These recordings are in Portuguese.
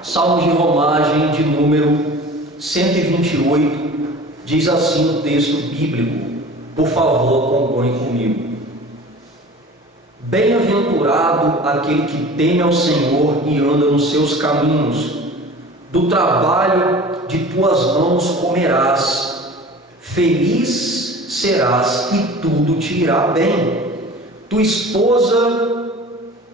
Salmos de romagem de número 128, diz assim o texto bíblico. Por favor, acompanhe comigo. Bem-aventurado aquele que teme ao Senhor e anda nos seus caminhos. Do trabalho de tuas mãos comerás, feliz serás e tudo te irá bem. Tua esposa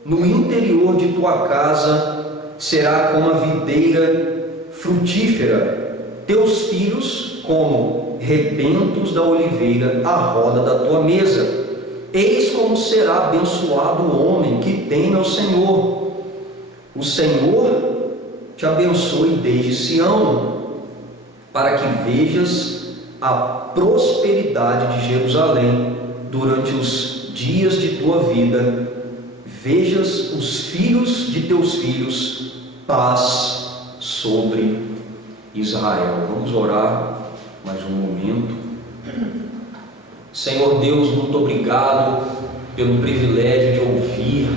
no interior de tua casa será como a videira frutífera, teus filhos como rebentos da oliveira à roda da tua mesa. Eis como será abençoado o homem que teme ao Senhor. O Senhor te abençoe desde Sião, para que vejas a prosperidade de Jerusalém durante os dias de tua vida, vejas os filhos de teus filhos, paz sobre Israel. Vamos orar mais um momento. Senhor Deus, muito obrigado pelo privilégio de ouvir,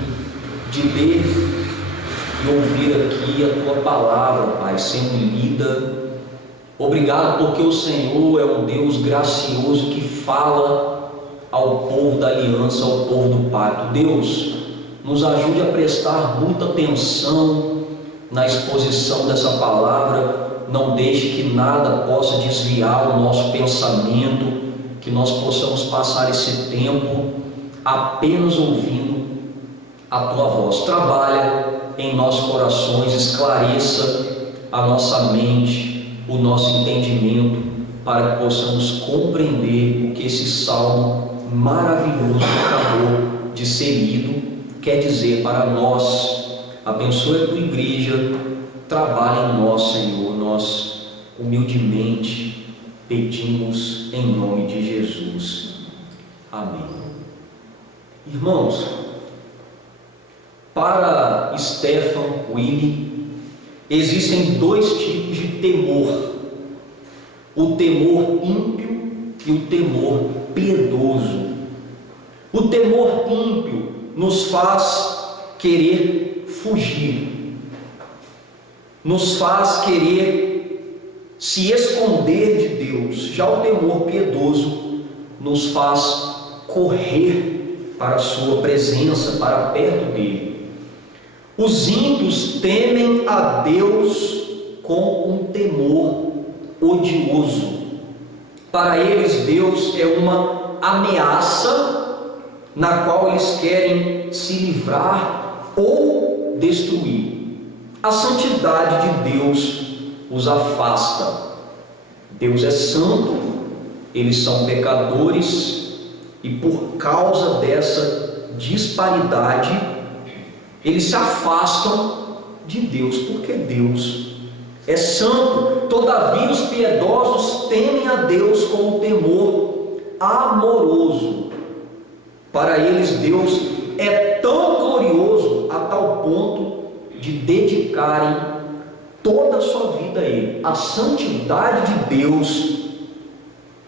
de ler e ouvir aqui a tua palavra, Pai, sendo lida. Obrigado porque o Senhor é um Deus gracioso que fala ao povo da aliança, ao povo do pacto. Deus, nos ajude a prestar muita atenção na exposição dessa palavra. Não deixe que nada possa desviar o nosso pensamento, que nós possamos passar esse tempo apenas ouvindo a tua voz. Trabalha em nossos corações, esclareça a nossa mente, o nosso entendimento, para que possamos compreender o que esse salmo maravilhoso que acabou de ser lido quer dizer para nós. Abençoe a tua igreja, trabalha em nós, Senhor. Nós humildemente pedimos em nome de Jesus. Amém. Irmãos, para Stephen Wiley, existem dois tipos de temor: o temor ímpio e o temor piedoso. O temor ímpio nos faz querer fugir, nos faz querer se esconder de Deus. Já o temor piedoso nos faz correr para a sua presença, para perto dele. Os ímpios temem a Deus com um temor odioso. Para eles, Deus é uma ameaça na qual eles querem se livrar ou destruir. A santidade de Deus os afasta. Deus é santo, eles são pecadores, e por causa dessa disparidade, eles se afastam de Deus, porque Deus é santo. Todavia, os piedosos temem a Deus com um temor amoroso. Para eles, Deus é tão glorioso a tal ponto de dedicarem toda a sua vida a Ele. A santidade de Deus,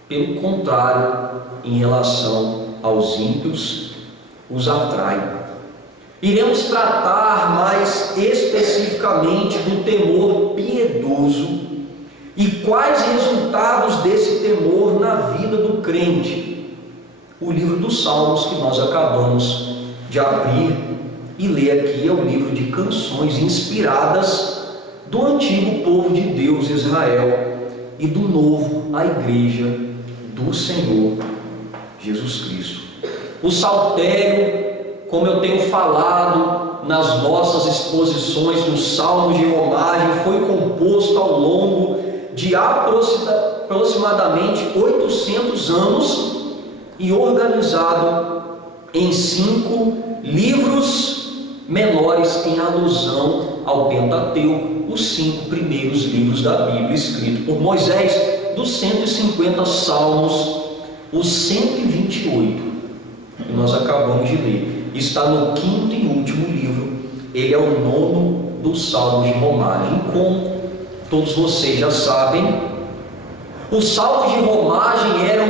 pelo contrário, em relação aos ímpios, os atrai. Iremos tratar mais especificamente do temor piedoso e quais resultados desse temor na vida do crente. O livro dos Salmos, que nós acabamos de abrir e ler aqui, é o livro de canções inspiradas do antigo povo de Deus, Israel, e do novo, a igreja do Senhor Jesus Cristo. O saltério, como eu tenho falado nas nossas exposições dos Salmos de romagem, foi composto ao longo de aproximadamente 800 anos e organizado em 5 livros menores em alusão ao Pentateuco, os 5 primeiros livros da Bíblia escritos por Moisés. Dos 150 salmos, os 128 que nós acabamos de ler está no 5º e último livro. Ele é o 9º dos Salmos de romagem. Como todos vocês já sabem, os salmos de romagem eram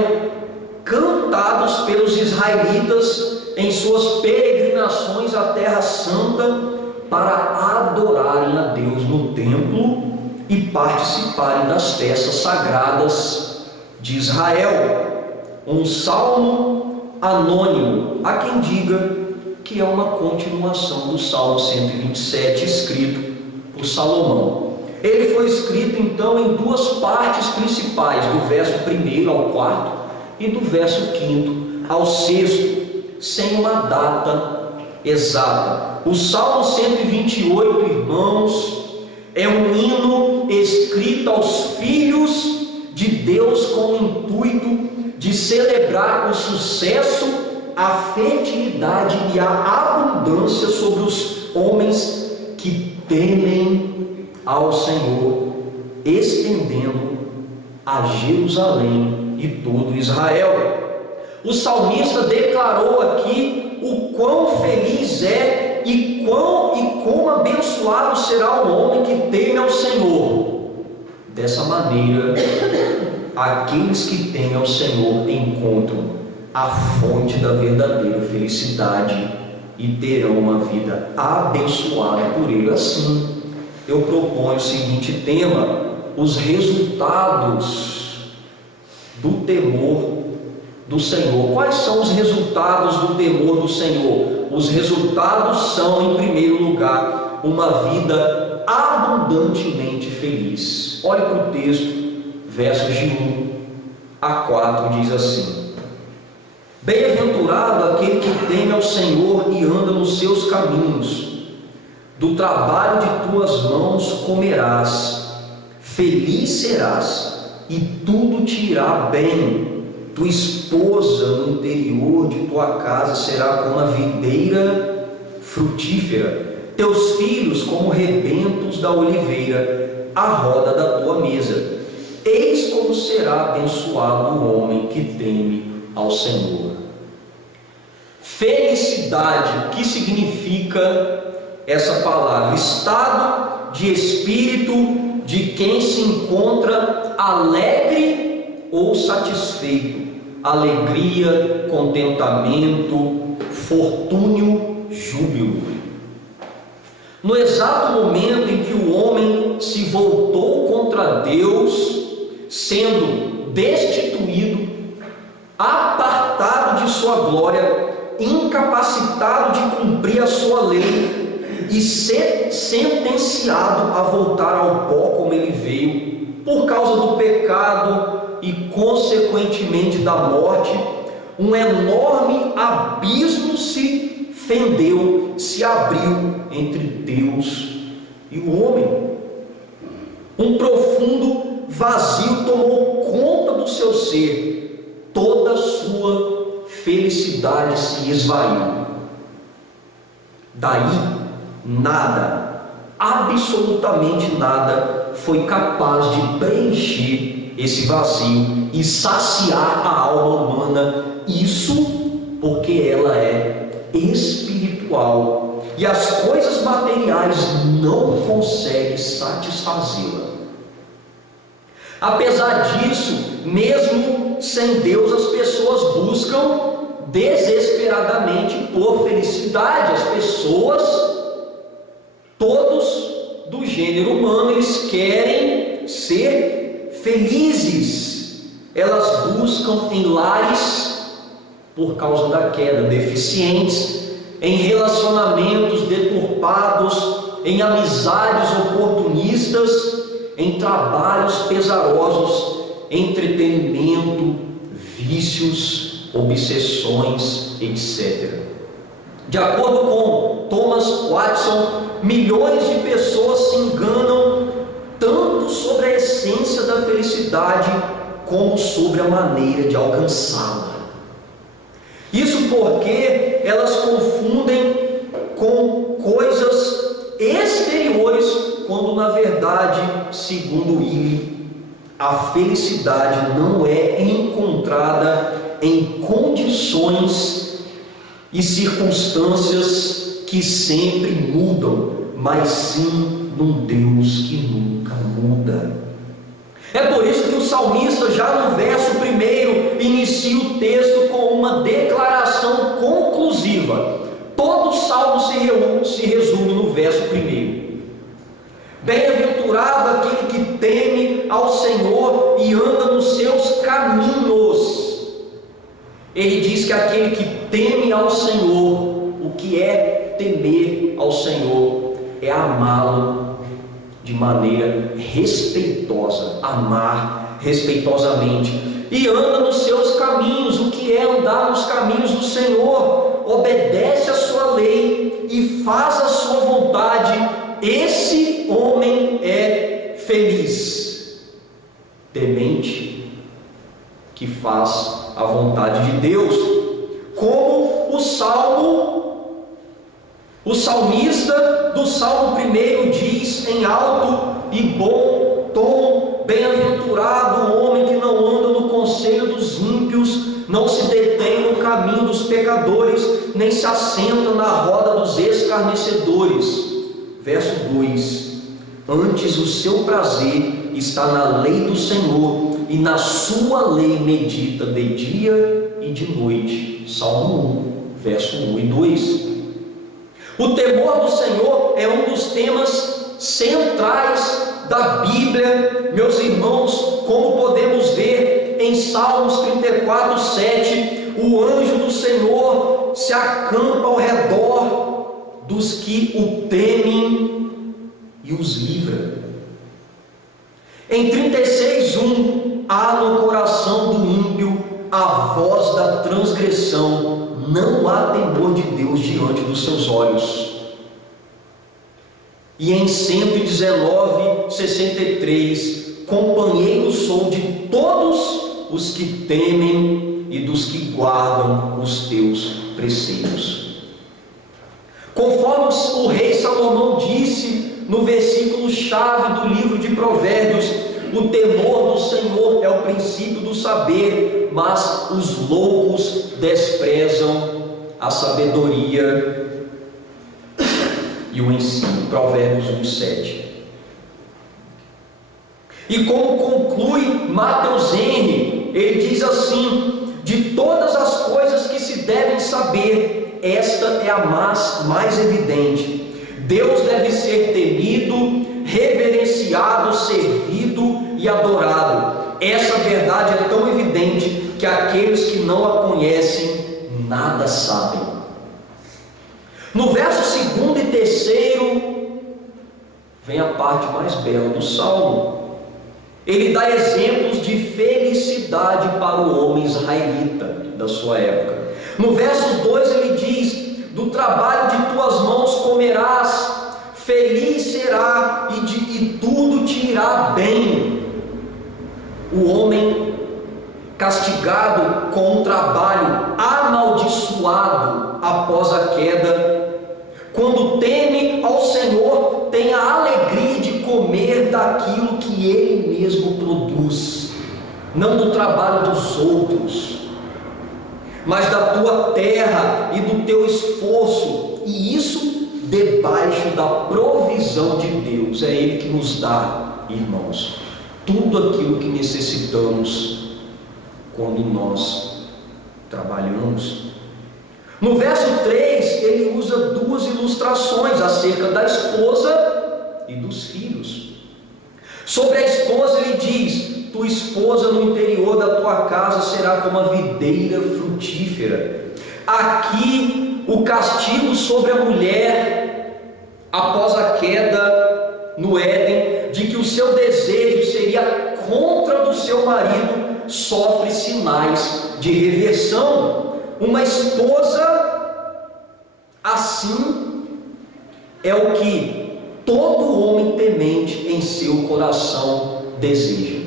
cantados pelos israelitas em suas peregrinações à Terra Santa para adorarem a Deus no templo e participarem das festas sagradas de Israel. Um salmo anônimo, há quem diga que é uma continuação do Salmo 127, escrito por Salomão. Ele foi escrito então em duas partes principais, do verso 1 ao 4 e do verso 5 ao 6, sem uma data exata. O Salmo 128, irmãos, é um hino escrito aos filhos de Deus com o intuito de celebrar o sucesso, a fertilidade e a abundância sobre os homens que temem ao Senhor, estendendo a Jerusalém e todo Israel. O salmista declarou aqui o quão feliz é e quão abençoado será o homem que teme ao Senhor. Dessa maneira, aqueles que temem ao Senhor encontram a fonte da verdadeira felicidade e terão uma vida abençoada por Ele. Assim, eu proponho o seguinte tema: os resultados do temor do Senhor. Quais são os resultados do temor do Senhor? Os resultados são, em primeiro lugar, uma vida abundantemente feliz. Olhe para o texto, versos de 1 a 4, diz assim: bem-aventurado aquele que teme ao Senhor e anda nos seus caminhos. Do trabalho de tuas mãos comerás, feliz serás, e tudo te irá bem. Tua esposa no interior de tua casa será como a videira frutífera, teus filhos como rebentos da oliveira, à roda da tua mesa. Eis como será abençoado o homem que teme ao Senhor. Felicidade, o que significa essa palavra? Estado de espírito de quem se encontra alegre ou satisfeito, alegria, contentamento, fortúnio, júbilo. No exato momento em que o homem se voltou contra Deus, sendo destituído, apartado de sua glória, incapacitado de cumprir a sua lei e ser sentenciado a voltar ao pó como ele veio, por causa do pecado e consequentemente da morte, um enorme abismo se fendeu, se abriu entre Deus e o homem. Um profundo vazio tomou conta do seu ser, toda a sua felicidade se esvaiu. Daí nada, absolutamente nada, foi capaz de preencher esse vazio e saciar a alma humana. Isso porque ela é espiritual e as coisas materiais não conseguem satisfazê-la. Apesar disso, mesmo sem Deus, as pessoas buscam desesperadamente por felicidade. As pessoas, todos do gênero humano, eles querem ser felizes. Elas buscam em lares, por causa da queda, deficientes, em relacionamentos deturpados, em amizades oportunistas, em trabalhos pesarosos, entretenimento, vícios, obsessões, etc. De acordo com Thomas Watson, milhões de pessoas se enganam tanto sobre a essência da felicidade como sobre a maneira de alcançá-la. Isso porque elas confundem com coisas exteriores, quando na verdade, segundo ele, a felicidade não é encontrada em condições e circunstâncias que sempre mudam, mas sim num Deus que nunca muda. É por isso que o salmista, já no verso 1, inicia o texto com uma declaração conclusiva. Todo o salmo se resume no verso 1. teme ao Senhor e anda nos seus caminhos. Ele diz que aquele que teme ao Senhor, o que é temer ao Senhor? É amá-lo de maneira respeitosa, amar respeitosamente, e anda nos seus caminhos. O que é andar nos caminhos do Senhor? Obedece a sua lei e faz a sua vontade. Esse homem é feliz, temente, que faz a vontade de Deus, como o salmista do Salmo 1 diz em alto e bom tom: bem-aventurado o homem que não anda no conselho dos ímpios, não se detém no caminho dos pecadores, nem se assenta na roda dos escarnecedores. Verso 2: antes o seu prazer está na lei do Senhor, e na sua lei medita de dia e de noite. Salmo 1, verso 1 e 2. O temor do Senhor é um dos temas centrais da Bíblia, meus irmãos, como podemos ver em Salmos 34, 7, o anjo do Senhor se acampa ao redor dos que o temem e os livra. Em 36, 1, há no coração do ímpio a voz da transgressão, não há temor de Deus diante dos seus olhos. E em 119, 63, companheiro sou de todos os que temem e dos que guardam os teus preceitos. Conforme o rei Salomão disse no versículo-chave do livro de Provérbios, o temor do Senhor é o princípio do saber, mas os loucos desprezam a sabedoria e o ensino. Provérbios 1:7. E como conclui Mateus Henry, ele diz assim: de todas as coisas que se devem saber, esta é a mais evidente. Deus deve ser temido, reverenciado, servido e adorado. Essa verdade é tão evidente que aqueles que não a conhecem nada sabem. No verso 2 e 3 vem a parte mais bela do Salmo. Ele dá exemplos de felicidade para o homem israelita da sua época. No verso 2 ele diz: do trabalho de tuas mãos comerás, feliz será e tudo te irá bem. O homem castigado com um trabalho amaldiçoado após a queda, quando teme ao Senhor, tem a alegria de comer daquilo que Ele mesmo produz, não do trabalho dos outros, mas da tua terra e do teu esforço, e isso debaixo da provisão de Deus. É Ele que nos dá, irmãos, tudo aquilo que necessitamos quando nós trabalhamos. No verso 3, ele usa duas ilustrações acerca da esposa e dos filhos. Sobre a esposa ele diz: tua esposa no interior da tua casa será como a videira frutífera. Aqui o castigo sobre a mulher após a queda no Éden, de que o seu desejo seria contra do seu marido, sofre sinais de reversão. Uma esposa assim é o que todo homem temente em seu coração deseja.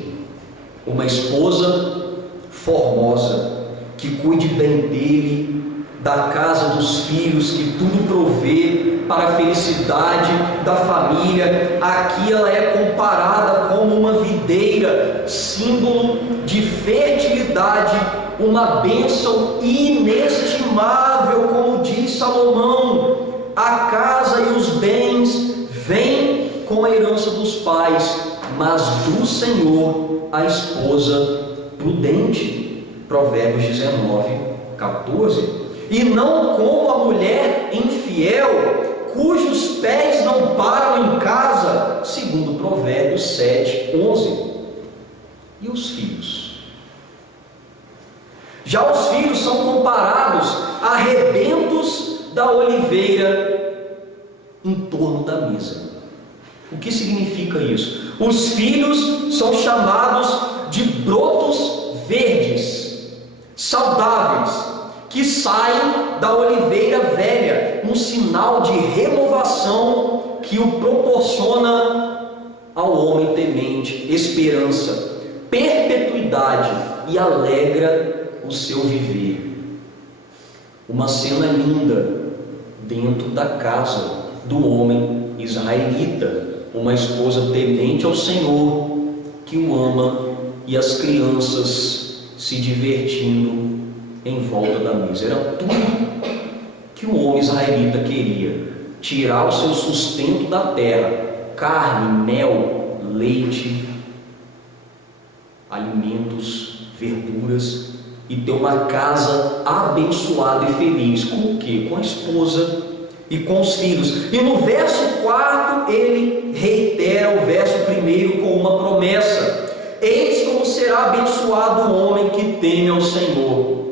Uma esposa formosa, que cuide bem dele, da casa dos filhos, que tudo provê para a felicidade da família. Aqui ela é comparada como uma videira, símbolo de fertilidade, uma bênção inestimável, como diz Salomão. A casa e os bens vêm com a herança dos pais, mas do Senhor a esposa prudente. Provérbios 19, 14. E não como a mulher infiel, cujos pés não param em casa, segundo Provérbios 7, 11. E os filhos? Já os filhos são comparados a rebentos da oliveira em torno da mesa. O que significa isso? Os filhos são chamados de brotos verdes, saudáveis, que saem da oliveira velha, um sinal de renovação que o proporciona ao homem temente esperança, perpetuidade e alegra o seu viver. Uma cena linda dentro da casa do homem israelita, uma esposa temente ao Senhor, que o ama, e as crianças se divertindo em volta da mesa. Era tudo que o homem israelita queria: tirar o seu sustento da terra, carne, mel, leite, alimentos, verduras, e ter uma casa abençoada e feliz. Com o quê? Com a esposa e com os filhos. E no verso 4 ele reitera o verso 1 com uma promessa: eis como será abençoado o homem que teme ao Senhor.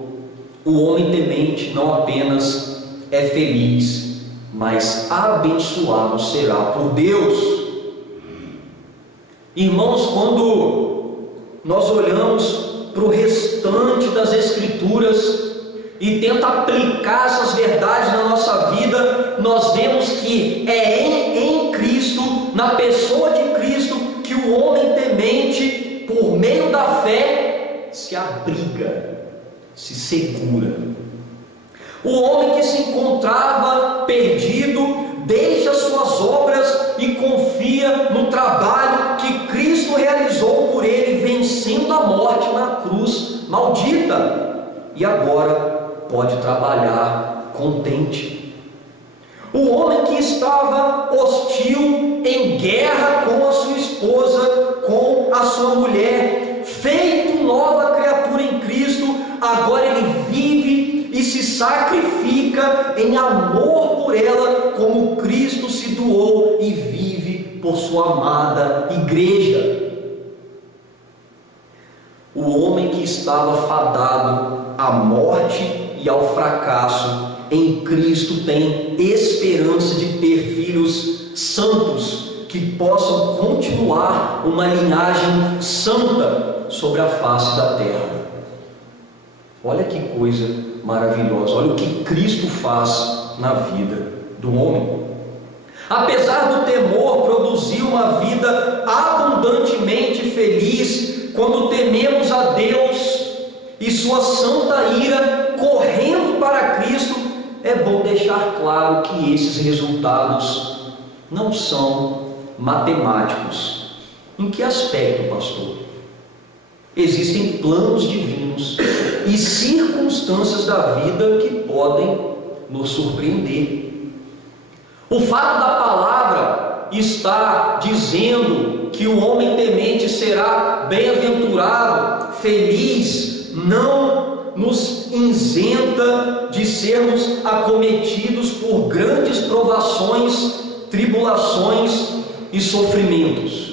O homem temente não apenas é feliz, mas abençoado será por Deus. Irmãos, quando nós olhamos para o restante das Escrituras e tenta aplicar essas verdades na nossa vida, nós vemos que é em Cristo, na pessoa de Cristo, que o homem temente, por meio da fé, se abriga, se segura. O homem que se encontrava perdido deixa suas obras e confia no trabalho que Cristo realizou por ele, vencendo a morte na cruz maldita, e agora pode trabalhar contente. O homem que estava hostil, em guerra com a sua esposa, com a sua mulher, feito nova criatura em Cristo, agora ele vive e se sacrifica em amor por ela, como Cristo se doou e vive por sua amada igreja. O homem que estava fadado à morte e ao fracasso, em Cristo tem esperança de ter filhos santos, que possam continuar uma linhagem santa sobre a face da terra. Olha que coisa maravilhosa, olha o que Cristo faz na vida do homem. Apesar do temor produzir uma vida abundantemente feliz, quando tememos a Deus e sua santa ira, correndo para Cristo, é bom deixar claro que esses resultados não são matemáticos. Em que aspecto, pastor? Existem planos divinos e circunstâncias da vida que podem nos surpreender. O fato da palavra estar dizendo que o homem temente será bem-aventurado, feliz, não nos isenta de sermos acometidos por grandes provações, tribulações e sofrimentos.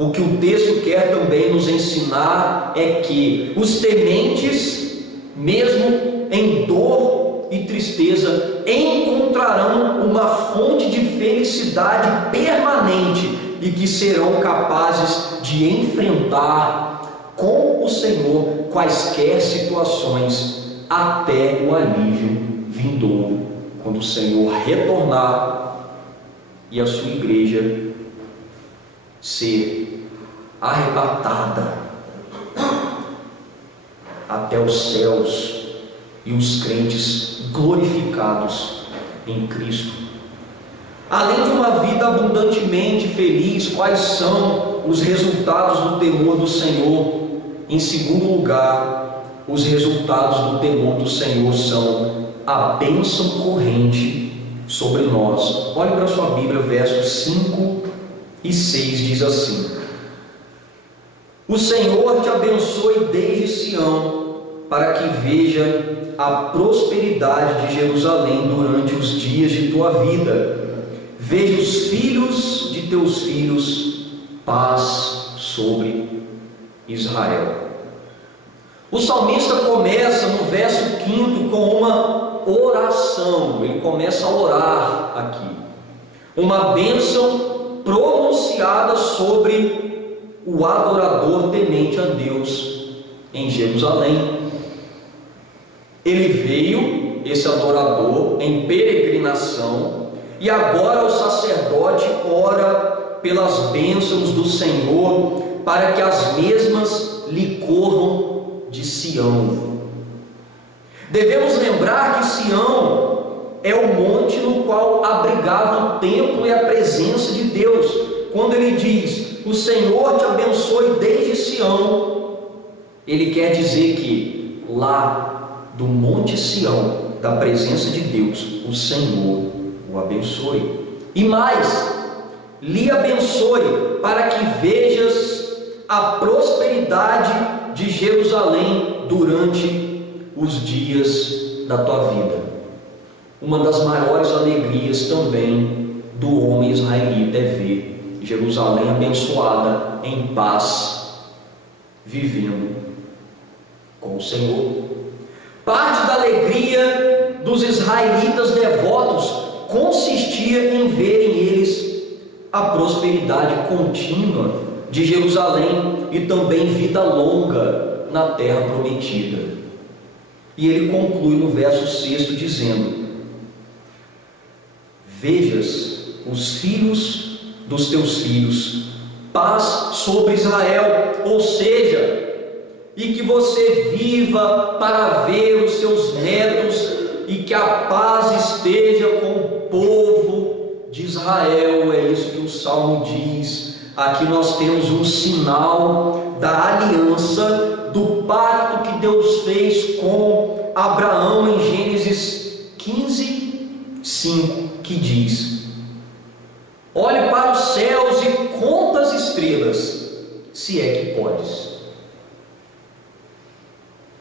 O que o texto quer também nos ensinar é que os tementes, mesmo em dor e tristeza, encontrarão uma fonte de felicidade permanente e que serão capazes de enfrentar com o Senhor quaisquer situações até o alívio vindouro, quando o Senhor retornar e a sua igreja ser arrebatada até os céus e os crentes glorificados em Cristo. Além de uma vida abundantemente feliz, quais são os resultados do temor do Senhor? Em segundo lugar, os resultados do temor do Senhor são a bênção corrente sobre nós. Olhe para a sua Bíblia, versos 5 e 6 diz assim: o Senhor te abençoe desde Sião, para que veja a prosperidade de Jerusalém durante os dias de tua vida. Veja os filhos de teus filhos paz sobre Israel. O salmista começa no verso 5 com uma oração. Ele começa a orar aqui, uma bênção pronunciada sobre o adorador temente a Deus em Jerusalém. Ele veio, esse adorador, em peregrinação, e agora o sacerdote ora pelas bênçãos do Senhor, para que as mesmas lhe corram de Sião. Devemos lembrar que Sião é o monte no qual abrigava o templo e a presença de Deus. Quando ele diz, o Senhor te abençoe desde Sião, ele quer dizer que lá do monte Sião, da presença de Deus, o Senhor o abençoe. E mais, lhe abençoe para que vejas a prosperidade de Jerusalém durante os dias da tua vida. Uma das maiores alegrias também do homem israelita é ver Jerusalém abençoada, em paz, vivendo com o Senhor. Parte da alegria dos israelitas devotos consistia em verem eles a prosperidade contínua de Jerusalém e também vida longa na terra prometida. E ele conclui no verso 6 dizendo: vejas os filhos dos teus filhos, paz sobre Israel, ou seja, e que você viva para ver os seus netos, e que a paz esteja com o povo de Israel. É isso que o Salmo diz. Aqui nós temos um sinal da aliança, do pacto que Deus fez com Abraão em Gênesis 15:5, que diz: olhe para os céus e conta as estrelas, se é que podes.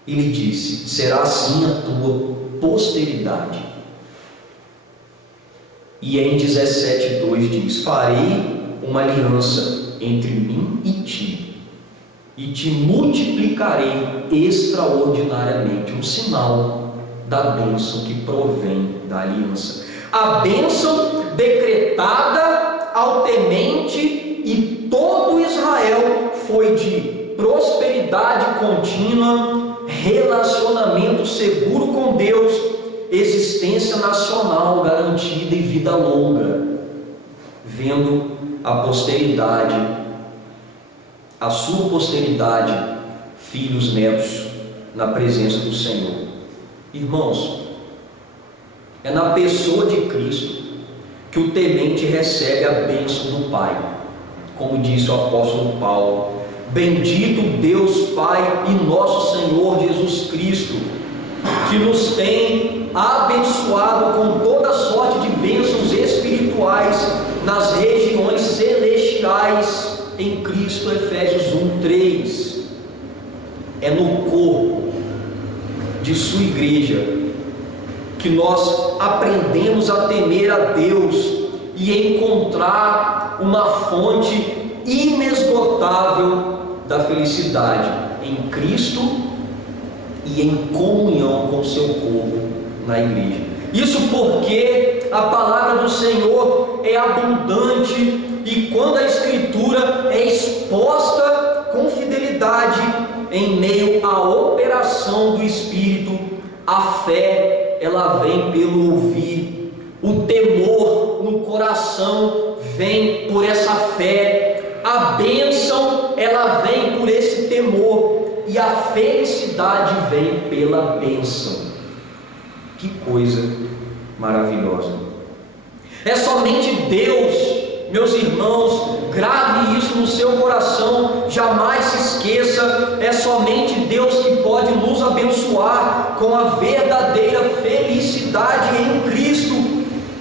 Ele disse: será assim a tua posteridade. E em 17:2 diz: farei uma aliança entre mim e ti, e te multiplicarei extraordinariamente. Um sinal da bênção que provém da aliança, a bênção decretada ao temente, e todo Israel foi de prosperidade contínua, relacionamento seguro com Deus, existência nacional garantida e vida longa, vendo a posteridade, a sua posteridade, filhos, netos, na presença do Senhor. Irmãos, é na pessoa de Cristo que o temente recebe a bênção do Pai, como disse o apóstolo Paulo: bendito Deus Pai e nosso Senhor Jesus Cristo, que nos tem abençoado com toda sorte de bênçãos espirituais nas regiões celestiais em Cristo. Efésios 1:3. É no corpo de sua igreja que nós aprendemos a temer a Deus e encontrar uma fonte inesgotável da felicidade em Cristo e em comunhão com o seu povo na igreja. Isso porque a palavra do Senhor é abundante, e quando a Escritura é exposta com fidelidade em meio à operação do Espírito, a fé, ela vem pelo ouvir, o temor no coração vem por essa fé, a bênção, ela vem por esse temor, e a felicidade vem pela bênção. Que coisa maravilhosa! É somente Deus, meus irmãos, grave isso no seu coração, jamais se esqueça, é somente Deus que pode nos abençoar com a verdadeira felicidade em Cristo,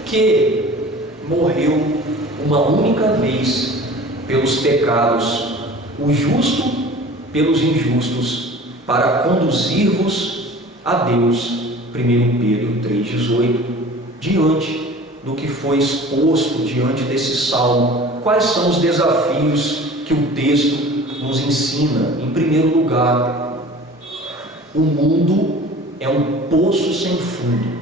que morreu uma única vez pelos pecados, o justo pelos injustos, para conduzir-vos a Deus. 1 Pedro 3,18, diante do que foi exposto diante desse salmo, quais são os desafios que o texto nos ensina? Em primeiro lugar, o mundo é um poço sem fundo.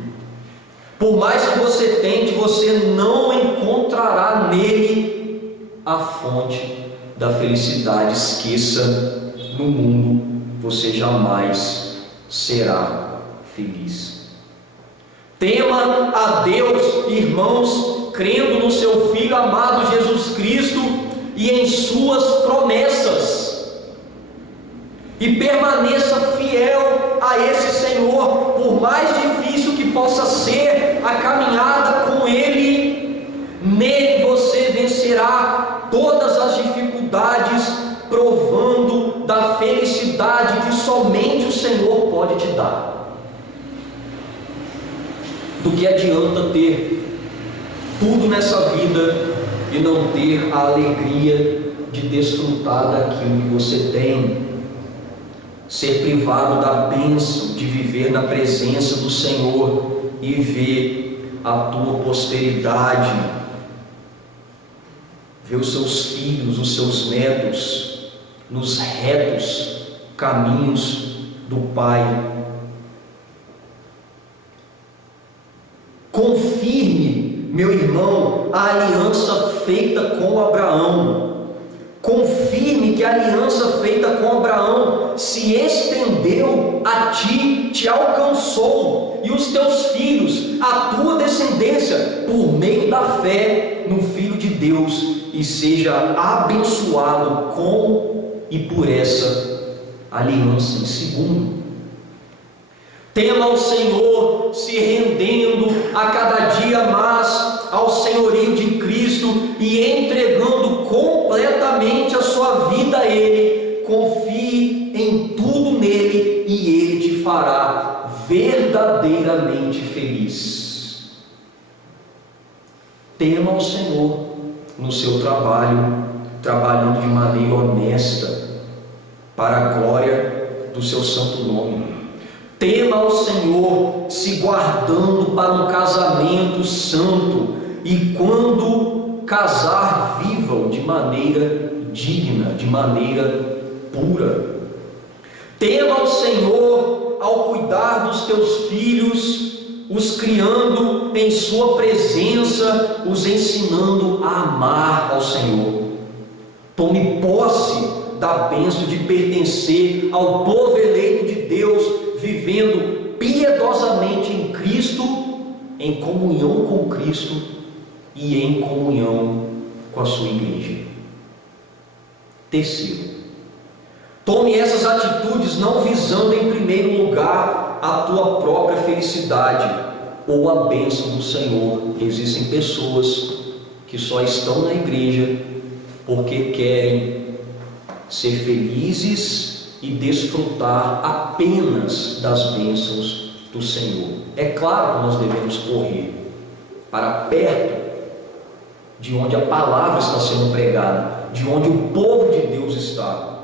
Por mais que você tente, você não encontrará nele a fonte da felicidade. Esqueça, no mundo você jamais será feliz. Tema a Deus, irmãos, crendo no seu Filho amado Jesus Cristo e em suas promessas, e permaneça fiel a esse Senhor, por mais difícil que possa ser a caminhada com Ele. Nele você vencerá todas as dificuldades, provando da felicidade que somente o Senhor pode te dar. Do que adianta ter tudo nessa vida e não ter a alegria de desfrutar daquilo que você tem? Ser privado da bênção de viver na presença do Senhor e ver a tua posteridade, ver os seus filhos, os seus netos nos retos caminhos do Pai. Confirme, meu irmão, a aliança feita com Abraão. Confirme que a aliança feita com Abraão se estendeu a ti, te alcançou, e os teus filhos, a tua descendência, por meio da fé no Filho de Deus, e seja abençoado com e por essa aliança. Em segundo, tema ao Senhor, se rendendo a cada dia mais ao senhorio de Cristo e entregando completamente a sua vida a Ele. Confie em tudo nele e Ele te fará verdadeiramente feliz. Tema ao Senhor no seu trabalho, trabalhando de maneira honesta para a glória do seu santo nome. Tema ao Senhor, se guardando para um casamento santo, e quando casar, vivam de maneira digna, de maneira pura. Tema ao Senhor ao cuidar dos teus filhos, os criando em sua presença, os ensinando a amar ao Senhor. Tome posse da bênção de pertencer ao povo eleito de Deus, vivendo piedosamente em Cristo, em comunhão com Cristo e em comunhão com a sua igreja. Terceiro, tome essas atitudes não visando em primeiro lugar a tua própria felicidade ou a bênção do Senhor. Existem pessoas que só estão na igreja porque querem ser felizes e desfrutar apenas das bênçãos do Senhor. É claro que nós devemos correr para perto de onde a palavra está sendo pregada, de onde o povo de Deus está.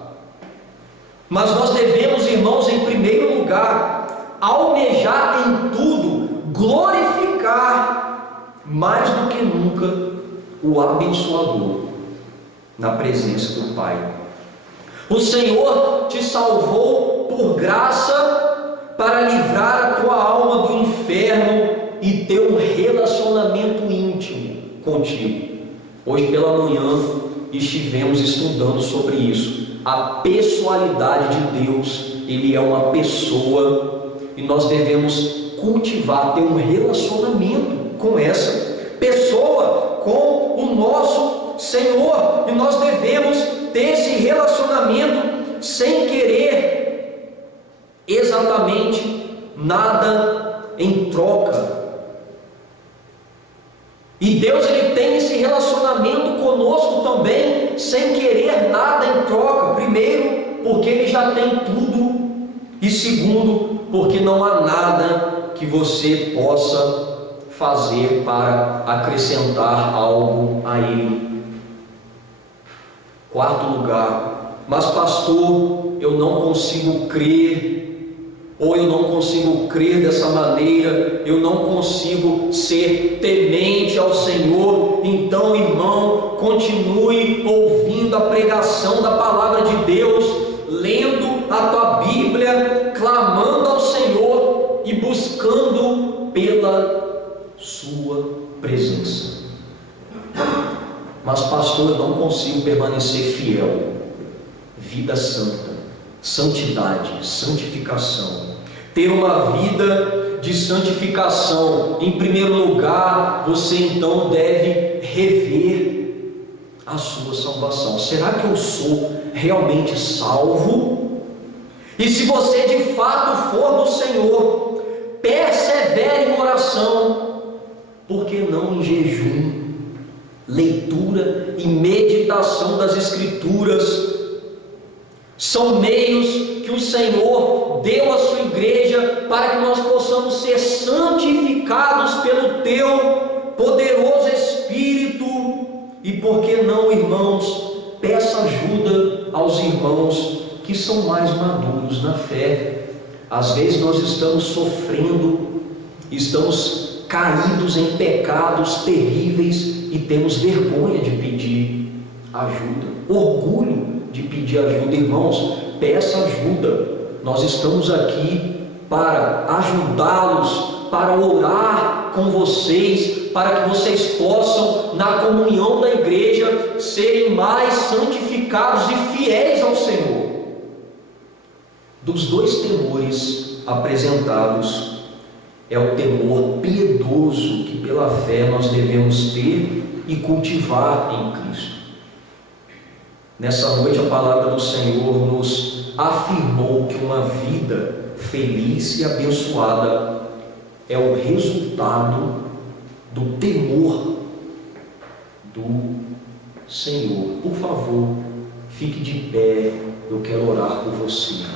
Mas nós devemos, irmãos, em primeiro lugar, almejar em tudo, glorificar mais do que nunca o abençoador na presença do Pai. O Senhor te salvou por graça para livrar a tua alma do inferno e ter um relacionamento íntimo contigo. Hoje pela manhã estivemos estudando sobre isso. A pessoalidade de Deus, Ele é uma pessoa e nós devemos cultivar, ter um relacionamento com essa pessoa, com o nosso Senhor, e nós devemos ter esse relacionamento sem querer exatamente nada em troca. E Deus, Ele tem esse relacionamento conosco também, sem querer nada em troca. Primeiro, porque Ele já tem tudo, e segundo, porque não há nada que você possa fazer para acrescentar algo a Ele. Quarto lugar, mas pastor, eu não consigo crer ou eu não consigo crer dessa maneira, eu não consigo ser temente ao Senhor. Então, irmão, continue ouvindo a pregação da palavra de Deus, lendo a tua Bíblia, clamando ao Senhor e buscando pela sua presença. Mas, pastor, eu não consigo permanecer fiel. Vida santa, santidade, santificação. Ter uma vida de santificação. Em primeiro lugar, você então deve rever a sua salvação. Será que eu sou realmente salvo? E se você de fato for do Senhor, persevere em oração, por que não em jejum, leitura e meditação das Escrituras? São meios que o Senhor deu à sua igreja para que nós possamos ser santificados pelo teu poderoso Espírito. E por que não, irmãos, peça ajuda aos irmãos que são mais maduros na fé. Às vezes nós estamos sofrendo, estamos caídos em pecados terríveis e temos vergonha de pedir ajuda, orgulho de pedir ajuda. Irmãos, peça ajuda. Nós estamos aqui para ajudá-los, para orar com vocês, para que vocês possam, na comunhão da igreja, serem mais santificados e fiéis ao Senhor. Dos dois temores apresentados, é o temor piedoso que pela fé nós devemos ter e cultivar em Cristo. Nessa noite a palavra do Senhor nos afirmou que uma vida feliz e abençoada é o resultado do temor do Senhor. Por favor, fique de pé, eu quero orar por você.